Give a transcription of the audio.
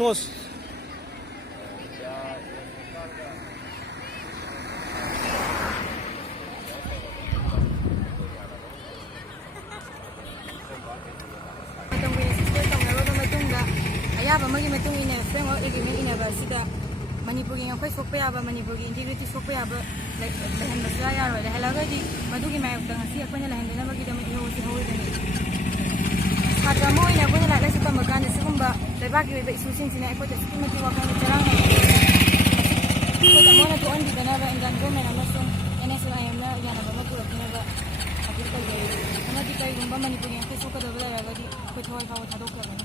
sauce ꯑꯌꯥꯕ ꯑꯃꯒꯤ ꯃꯇꯨꯡ ꯏꯟꯅ ꯐ꯭ꯔꯦꯝꯋꯥꯔꯛ ꯑꯦꯒ꯭ꯔꯤꯃꯦꯟ ꯏꯟꯅꯕ ꯑꯁꯤꯗ ꯃꯅꯤꯄꯨꯔꯒꯤ ꯉꯝꯈꯩ ꯁꯣꯛꯄ ꯌꯥꯕ ꯃꯅꯤꯄꯨꯔꯒꯤ ꯏꯟꯇꯤꯒ꯭ꯔꯤꯇꯤ ꯁꯣꯛꯄ ꯌꯥꯕ ꯂꯩꯍꯟꯕ ꯁꯨꯡꯌꯥ ꯌꯥꯔꯣꯏ ꯂꯩꯍꯜꯂꯒꯗꯤ ꯃꯗꯨꯒꯤ ꯃꯥꯌꯣꯛꯇ ꯉꯁꯤ ꯑꯩꯈꯣꯏꯅ ꯂꯩꯍꯟꯗꯅꯕꯒꯤꯗꯃꯛ ꯏꯍꯧ ꯑꯁꯤ ꯍꯧꯔꯤꯕꯅꯤ ꯁꯥꯇ꯭ꯔ ꯑꯃ ꯑꯣꯏꯅ ꯑꯩꯈꯣꯏꯅ ꯂꯥꯏꯔꯤꯛ ꯂꯥꯏꯁꯨ ꯇꯝꯕ ꯀꯥꯟꯗ ꯁꯤꯒꯨꯝꯕ ꯂꯩꯕꯥꯛꯀꯤ ꯑꯣꯏꯕ ꯏꯁꯨꯁꯤꯡꯁꯤꯅ ꯑꯩꯈꯣꯏꯗ ꯑꯁꯨꯛꯀꯤ ꯃꯇꯤꯛ ꯋꯥꯈꯜꯗ ꯆꯔꯥꯡꯅꯩ ꯑꯩꯈꯣꯏꯗ ꯑꯃꯨꯛ ꯍꯟꯅ ꯊꯣꯛꯍꯟꯕꯤꯗꯅꯕ ꯏꯟꯗꯤꯌꯥꯟ ꯒꯣꯔꯃꯦꯟ ꯑꯃꯁꯨꯡ NSLIMꯅ ꯌꯥꯅꯕ ꯑꯃ ꯄꯨꯔꯛꯅꯕ ꯑꯄꯤꯜ ꯇꯧꯖꯔꯤ ꯑꯃꯗꯤ ꯀꯔꯤꯒꯨꯝꯕ ꯃꯅꯤꯄꯨꯔꯒꯤ ꯉꯝꯈꯩ ꯁꯣꯛꯀꯗꯕ ꯂꯩꯔꯒꯗꯤ ꯑꯩꯈꯣꯏ ꯊꯋꯥꯏ ꯐꯥꯎꯕ ꯊꯥꯗꯣꯛꯈ꯭ꯔꯕꯅꯤ